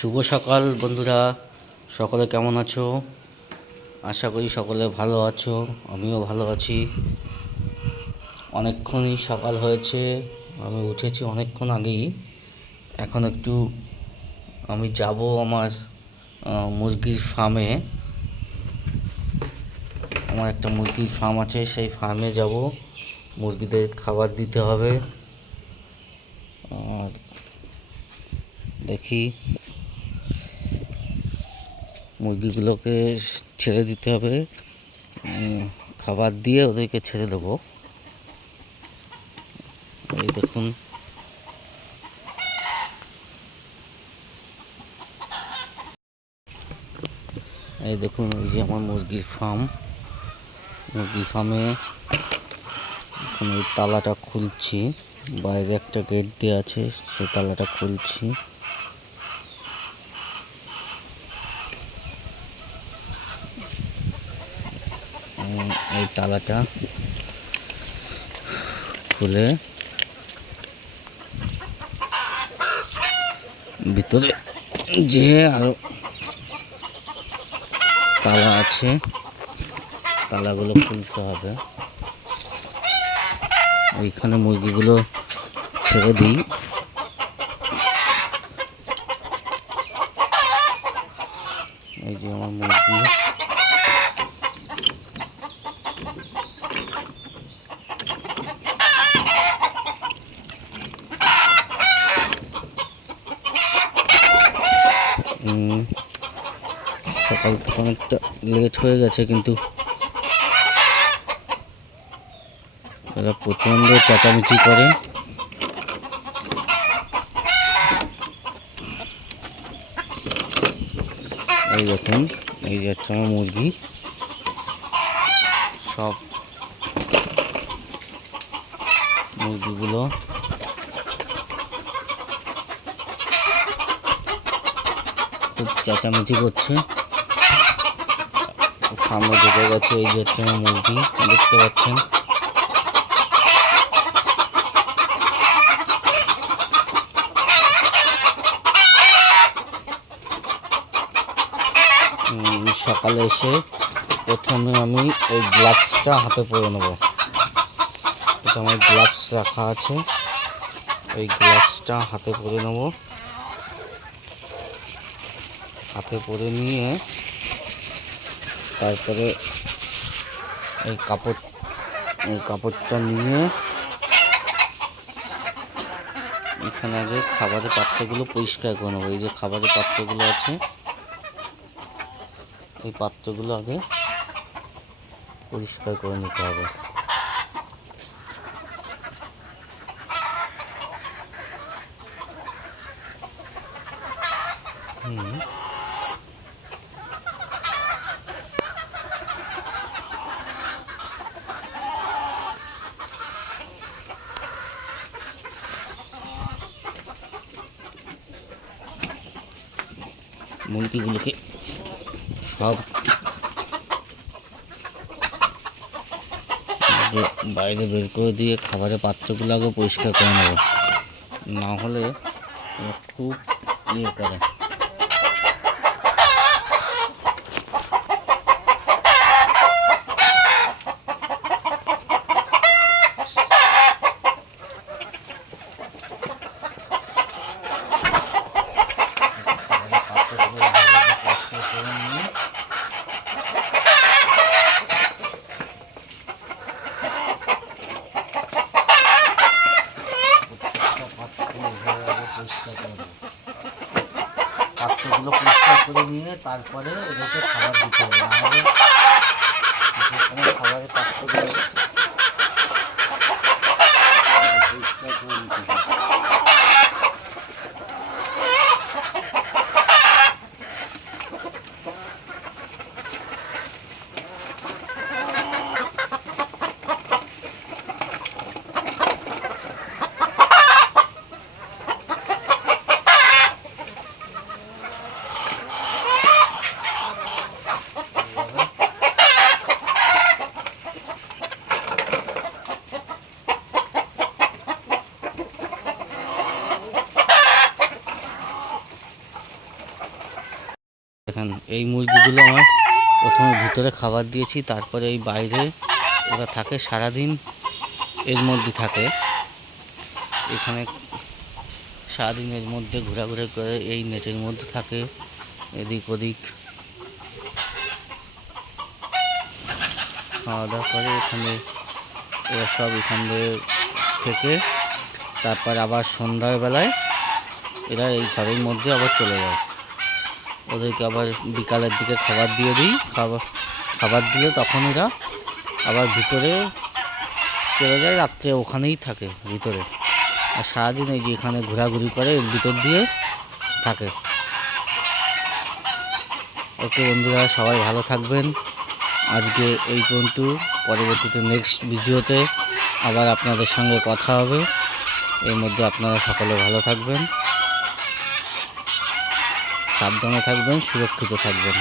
শুভ সকাল বন্ধুরা, সকলে কেমন আছো? আশা করি সকলে ভালো আছো। আমিও ভালো আছি। অনেকক্ষণই সকাল হয়েছে, আমি উঠেছি অনেকক্ষণ আগেই। এখন একটু আমি যাব আমার মুরগির ফার্মে। আমার একটা মুরগির ফার্ম আছে, সেই ফার্মে যাব। মুরগিদের খাবার দিতে হবে। আর দেখি মুরগিগুলোকে ছেড়ে দিতে হবে, খাবার দিয়ে ওদেরকে ছেড়ে দেবো। এই দেখুন, এই যে আমার মুরগির ফার্ম। মুরগির ফার্মে এখন এই তালাটা খুলছি। বাইরে একটা গেট দেওয়া আছে, সেই তালাটা খুলছি। এই তালাটা খুলে ভিতরে যে আরো তালা আছে, তালাগুলো খুলতে হবে। ওইখানে মুরগিগুলো ছেড়ে দিই। এই যে আমার মুরগি, সকাল থেকে অনেকটা লেট হয়ে গেছে, কিন্তু এরা প্রচণ্ড চেঁচামেচি করে। এই দেখুন, এই যাচ্ছে আমার মুরগি। সব মুরগিগুলো খুব চেঁচামেচি করছে, সামনে ঢুকে গেছে। এই যাচ্ছে আমার মুরগি, দেখতে পাচ্ছেন। সকালে এসে প্রথমে আমি এই গ্লাভসটা হাতে পরে নেব। এটা আমার গ্লাভস রাখা আছে, এই গ্লাভসটা হাতে পরে নেব। হাতে পরে নিয়ে তারপরে এই কাপড়টা নিয়ে এখানে আগে খাবারের পাত্রগুলো পরিষ্কার করে নেবো। এই যে খাবারের পাত্রগুলো আছে, এই পাত্রগুলো আগে পরিষ্কার করে নিতে হবে। মুরগিগুলোকে সব বাইরে বের করে দিয়ে খাবারের পাত্রগুলো আগে পরিষ্কার করে নেব, না হলে খুব ইয়ে করে। পাত্রগুলো পরিষ্কার করে নিয়ে তারপরে এদেরকে খাবার দিতে হবে, নাহলে খাবারের পাত্রগুলো পরিষ্কার করে নিতে হবে। দেখেন এই মুরগিগুলো আমার প্রথমে ভিতরে খাবার দিয়েছি, তারপরে এই বাইরে ওরা থাকে সারাদিন, এর মধ্যে থাকে এখানে সারাদিন এর মধ্যে ঘোরাঘুরি করে এই নেটের মধ্যে থাকে, এদিক ওদিক খাওয়া দাওয়া করে। এখানে এরা সব এখান থেকে তারপর আবার সন্ধ্যার বেলায় এরা এই ঘরের মধ্যে আবার চলে যায়। ওদেরকে আবার বিকালের দিকে খাবার দিয়ে দিই, খাবার দিলে তখন এরা আবার ভিতরে চলে যায়, রাত্রে ওখানেই থাকে ভিতরে। আর সারাদিন এই যে এখানে ঘোরাঘুরি করে এর ভিতর দিয়ে থাকে। ওকে বন্ধুরা, সবাই ভালো থাকবেন। আজকে এই পর্যন্ত, পরবর্তীতে নেক্সট ভিডিওতে আবার আপনাদের সঙ্গে কথা হবে। এর মধ্যে আপনারা সকলে ভালো থাকবেন, সাবধানে থাকবেন, সুরক্ষিত থাকবেন।